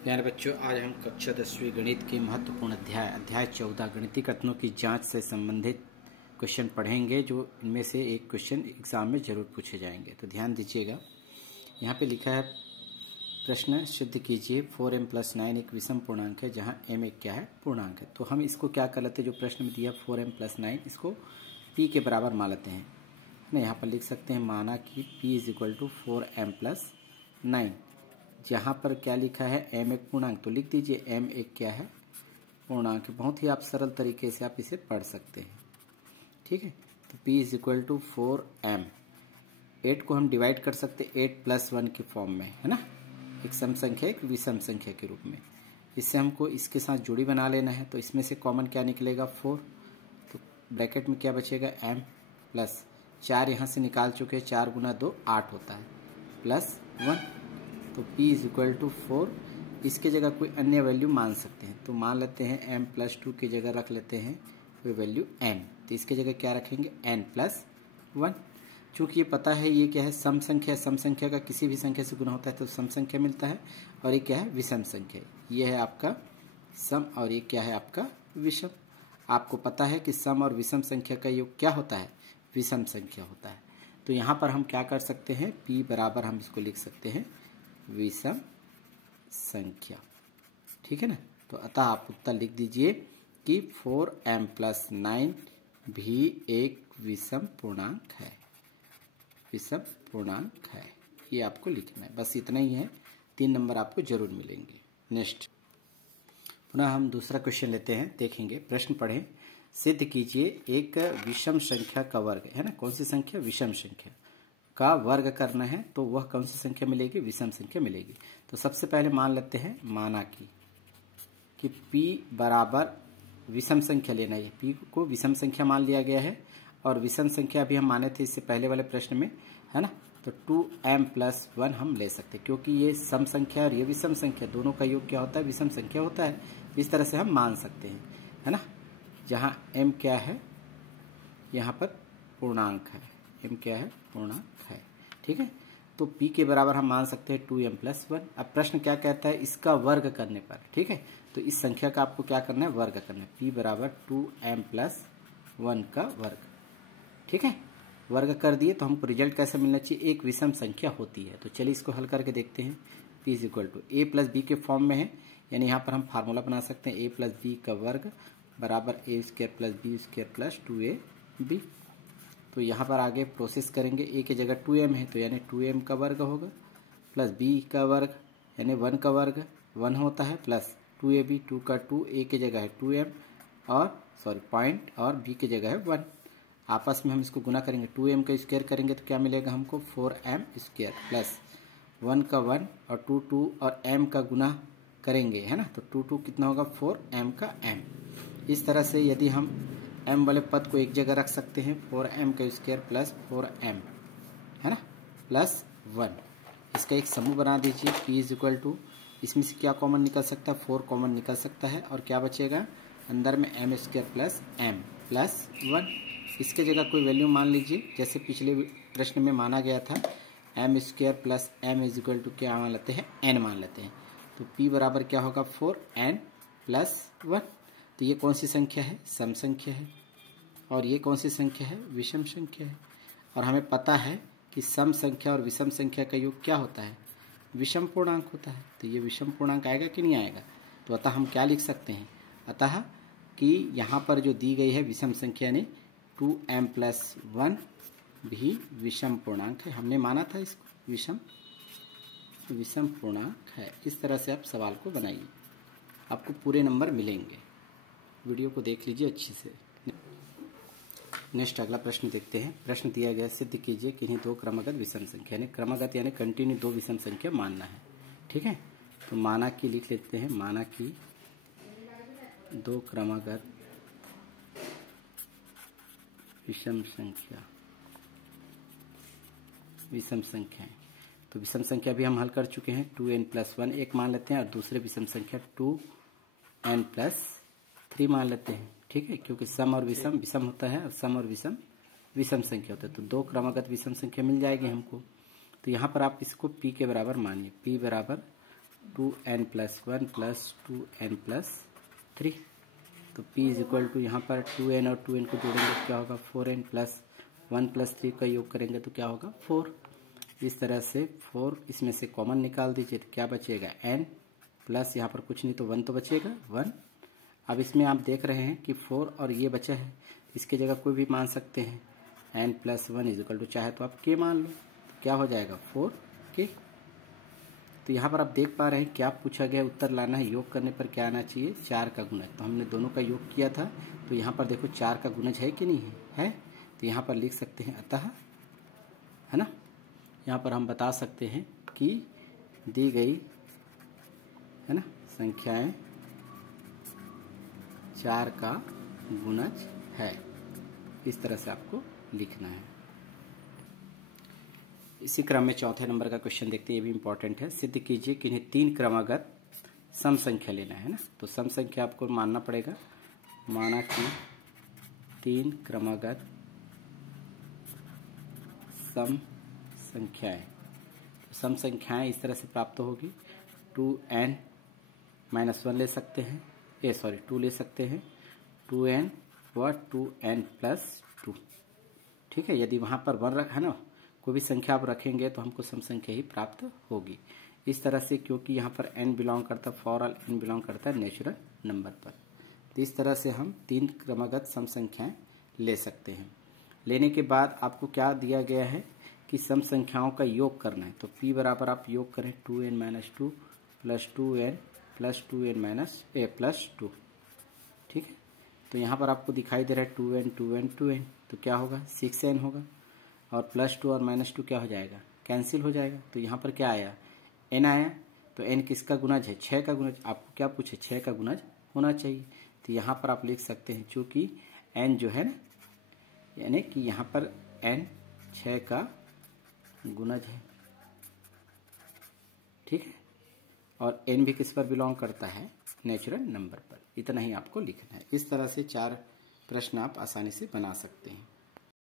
प्यारे बच्चों, आज हम कक्षा 10वीं गणित के महत्वपूर्ण अध्याय 14 गणितीय कथनों की जांच से संबंधित क्वेश्चन पढ़ेंगे, जो इनमें से एक क्वेश्चन एग्जाम में जरूर पूछे जाएंगे। तो ध्यान दीजिएगा। यहाँ पे लिखा है, प्रश्न सिद्ध कीजिए 4m + 9 एक विषम पूर्णांक है जहाँ m एक क्या है, पूर्णांक है। तो हम इसको क्या कर लेते हैं, जो प्रश्न में दिया 4m + 9, इसको p के बराबर मान लेते हैं ना। यहाँ पर लिख सकते हैं, माना कि p = 4m + 9। जहाँ पर क्या लिखा है, m एक पूर्णांक, तो लिख दीजिए m एक क्या है, पूर्णांक। बहुत ही आप सरल तरीके से आप इसे पढ़ सकते हैं, ठीक है। तो p = 4m। 8 को हम डिवाइड कर सकते हैं 8 + 1 के फॉर्म में, है ना। एक सम संख्या एक विषम संख्या के रूप में। इससे हमको इसके साथ जोड़ी बना लेना है। तो इसमें से कॉमन क्या निकलेगा, 4। तो ब्रैकेट में क्या बचेगा, m प्लस 4 यहाँ से निकाल चुके हैं, 4 × 2 8 होता है, प्लस 1। तो p = 4। इसके जगह कोई अन्य वैल्यू मान सकते हैं। तो मान लेते हैं m + 2 की जगह रख लेते हैं कोई वैल्यू n। तो इसके जगह क्या रखेंगे, n + 1। चूँकि ये पता है ये क्या है, सम संख्या। सम संख्या का किसी भी संख्या से गुना होता है तो सम संख्या मिलता है। और ये क्या है, विषम संख्या। ये है आपका सम और ये क्या है आपका विषम। आपको पता है कि सम और विषम संख्या का योग क्या होता है, विषम संख्या होता है। तो यहाँ पर हम क्या कर सकते हैं, p बराबर हम इसको लिख सकते हैं विषम संख्या, ठीक है ना। तो अतः आप उत्तर लिख दीजिए कि 4m + 9 भी एक विषम पूर्णांक है, विषम पूर्णांक है। ये आपको लिखना है, बस इतना ही है। 3 नंबर आपको जरूर मिलेंगे। नेक्स्ट पुनः हम दूसरा क्वेश्चन लेते हैं, देखेंगे। प्रश्न पढ़ें, सिद्ध कीजिए एक विषम संख्या का वर्ग, है ना। कौन सी संख्या, विषम संख्या का वर्ग करना है। तो वह कौन सी संख्या मिलेगी, विषम संख्या मिलेगी। तो सबसे पहले मान लेते हैं, माना कि p बराबर विषम संख्या लेना है। p को विषम संख्या मान लिया गया है और विषम संख्या भी हम माने थे इससे पहले वाले प्रश्न में, है ना। तो 2m + 1 हम ले सकते हैं, क्योंकि ये सम संख्या और ये विषम संख्या, दोनों का योग क्या होता है, विषम संख्या होता है। इस तरह से हम मान सकते हैं, है ना। जहाँ m क्या है, यहाँ पर पूर्णांक है, m क्या है, पूर्णांक है, ठीक है। तो p के बराबर हम मान सकते हैं 2m + 1। अब प्रश्न क्या कहता है, इसका वर्ग करने पर, ठीक है। तो इस संख्या का आपको क्या करना है, वर्ग करना है। p बराबर 2m + 1 का वर्ग, ठीक है। वर्ग कर दिए तो हमको रिजल्ट कैसे मिलना चाहिए, एक विषम संख्या होती है। तो चलिए इसको हल करके देखते हैं। p = a + b के फॉर्म में है, यानी यहाँ पर हम फार्मूला बना सकते हैं a + b का वर्ग बराबर a² + b² + 2ab। तो यहाँ पर आगे प्रोसेस करेंगे। a की जगह 2m है तो यानी 2m का वर्ग होगा, प्लस b का वर्ग यानी 1 का वर्ग 1 होता है, प्लस 2ab, 2 का 2, a की जगह है 2m और पॉइंट और b की जगह है 1। आपस में हम इसको गुना करेंगे, 2m का स्क्वायर करेंगे तो क्या मिलेगा हमको, 4m² प्लस 1 का 1 और 2 2 और m का गुना करेंगे, है ना। तो 2 2 कितना होगा, 4m का m। इस तरह से यदि हम m वाले पद को एक जगह रख सकते हैं, 4m² प्लस 4m, है ना, प्लस 1। इसका एक समूह बना दीजिए। p = इसमें से क्या कॉमन निकल सकता है, 4 कॉमन निकल सकता है और क्या बचेगा, अंदर में m² प्लस m प्लस 1। इसके जगह कोई वैल्यू मान लीजिए, जैसे पिछले प्रश्न में माना गया था m² प्लस m = क्या मान लेते हैं, n मान लेते हैं। तो p बराबर क्या होगा, 4n + 1। तो ये कौन सी संख्या है, सम संख्या है। और ये कौन सी संख्या है, विषम संख्या है। और हमें पता है कि सम संख्या और विषम संख्या का योग क्या होता है, विषम पूर्णांक होता है। तो ये विषम पूर्णांक आएगा कि नहीं आएगा। तो अतः हम क्या लिख सकते हैं, अतः कि यहाँ पर जो दी गई है विषम संख्या यानी 2m + 1 भी विषम पूर्णांक है। हमने माना था इसको विषम पूर्णांक है। इस तरह से आप सवाल को बनाइए, आपको पूरे नंबर मिलेंगे। वीडियो को देख लीजिए अच्छे से। नेक्स्ट अगला प्रश्न देखते हैं। प्रश्न दिया गया, सिद्ध कीजिए किन्हीं 2 क्रमागत विषम संख्या, यानी क्रमागत यानी कंटिन्यू 2 विषम संख्या मानना है, ठीक है। तो माना कि लिख लेते हैं, माना कि 2 क्रमागत विषम संख्या है। तो विषम संख्या भी हम हल कर चुके हैं। 2n + 1 एक मान लेते हैं और दूसरे विषम संख्या 2n + 3 मान लेते हैं, ठीक है। क्योंकि सम और विषम विषम होता है और सम और विषम विषम संख्या होता है। तो 2 क्रमागत विषम संख्या मिल जाएगी हमको। तो यहाँ पर आप इसको p के बराबर मानिए। p बराबर 2n + 1 + 2n + 3। तो p इज इक्वल टू यहाँ पर 2n और 2n को जोड़ेंगे तो क्या होगा 4n + 1 + 3 का योग करेंगे तो क्या होगा 4। इस तरह से 4 इसमें से कॉमन निकाल दीजिए तो क्या बचेगा n प्लस यहाँ पर कुछ नहीं तो 1 तो बचेगा 1। अब इसमें आप देख रहे हैं कि 4 और ये बचा है, इसकी जगह कोई भी मान सकते हैं। n + 1 इज इक्वल टू चाहे तो आप k मान लो, तो क्या हो जाएगा 4k। तो यहाँ पर आप देख पा रहे हैं क्या पूछा गया, उत्तर लाना है। योग करने पर क्या आना चाहिए 4 का गुणज। तो हमने दोनों का योग किया था, तो यहाँ पर देखो 4 का गुणज है कि नहीं है। तो यहाँ पर लिख सकते हैं अतः, है ना। यहाँ पर हम बता सकते हैं कि दी गई, है ना, संख्याएं 4 का गुणज है। इस तरह से आपको लिखना है। इसी क्रम में चौथे नंबर का क्वेश्चन देखते हैं, ये भी इंपॉर्टेंट है। सिद्ध कीजिए कि इन्हें 3 क्रमागत सम संख्या लेना है ना। तो सम संख्या आपको मानना पड़ेगा। माना कि 3 क्रमागत सम संख्याएं, सम संख्याएं इस तरह से प्राप्त होगी। 2n - 1 ले सकते हैं, 2 ले सकते हैं, 2n व 2n + 2। ठीक है, यदि वहाँ पर 1 है ना, कोई भी संख्या आप रखेंगे तो हमको सम संख्या ही प्राप्त होगी। इस तरह से, क्योंकि यहाँ पर n बिलोंग करता है, फॉर ऑल n बिलोंग करता है नेचुरल नंबर पर। तो इस तरह से हम 3 क्रमागत सम संख्याएं ले सकते हैं। लेने के बाद आपको क्या दिया गया है कि सम संख्याओं का योग करना है। तो p बराबर आप योग करें 2n - 2 + 2n + 2n + 2। ठीक है, तो यहाँ पर आपको दिखाई दे रहा है 2n 2n 2n, तो क्या होगा 6n होगा। और +2 और -2 क्या हो जाएगा, कैंसिल हो जाएगा। तो यहाँ पर क्या आया, n आया। तो n किसका गुणज है, 6 का गुणज। आपको क्या पूछे, 6 का गुणज होना चाहिए। तो यहाँ पर आप लिख सकते हैं, चूँकि n जो है ना, यानी कि यहाँ पर n 6 का गुणज है। ठीक है, और n भी किस पर बिलोंग करता है, नेचुरल नंबर पर। इतना ही आपको लिखना है। इस तरह से 4 प्रश्न आप आसानी से बना सकते हैं।